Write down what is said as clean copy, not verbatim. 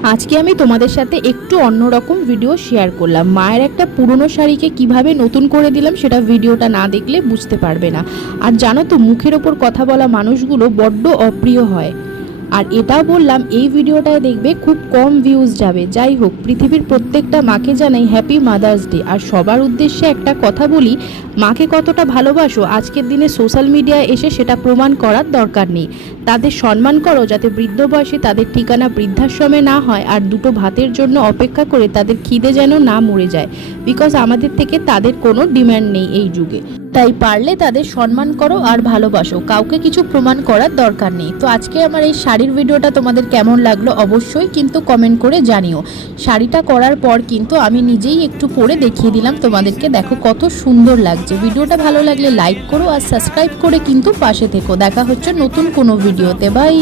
আজকে আমি তোমাদের সাথে একটু অন্যরকম ভিডিও শেয়ার করলাম। মায়ের একটা পুরনো শাড়িকে কিভাবে নতুন করে দিলাম সেটা ভিডিওটা না দেখলে বুঝতে পারবে না। আর জানো তো, মুখের ওপর কথা বলা মানুষগুলো বড্ড অপ্রিয় হয়। আর এটাও বললাম এই ভিডিওটায় দেখবে খুব কম ভিউজ যাবে। যাই হোক, পৃথিবীর প্রত্যেকটা মাকে জানাই হ্যাপি মাদার্স ডে। আর সবার উদ্দেশ্যে একটা কথা বলি, মাকে কতটা ভালোবাসো আজকের দিনে সোশ্যাল মিডিয়ায় এসে সেটা প্রমাণ করার দরকার নেই। তাদের সম্মান করো, যাতে বৃদ্ধ বয়সে তাদের ঠিকানা বৃদ্ধাশ্রমে না হয় আর দুটো ভাতের জন্য অপেক্ষা করে তাদের খিদে যেন না মরে যায়। বিকজ আমাদের থেকে তাদের কোনো ডিম্যান্ড নেই এই যুগে। তাই পারলে তাদের সম্মান করো আর ভালোবাসো, কাউকে কিছু প্রমাণ করার দরকার নেই। তো আজকে আমার এই শাড়ির ভিডিওটা তোমাদের কেমন লাগলো অবশ্যই কিন্তু কমেন্ট করে জানিও। শাড়িটা করার পর কিন্তু আমি নিজেই একটু পরে দেখিয়ে দিলাম তোমাদেরকে, দেখো কত সুন্দর লাগছে। ভিডিওটা ভালো লাগলে লাইক করো আর সাবস্ক্রাইব করে কিন্তু পাশে থেকো। দেখা হচ্ছে নতুন কোনো ভিডিওতে। বাই।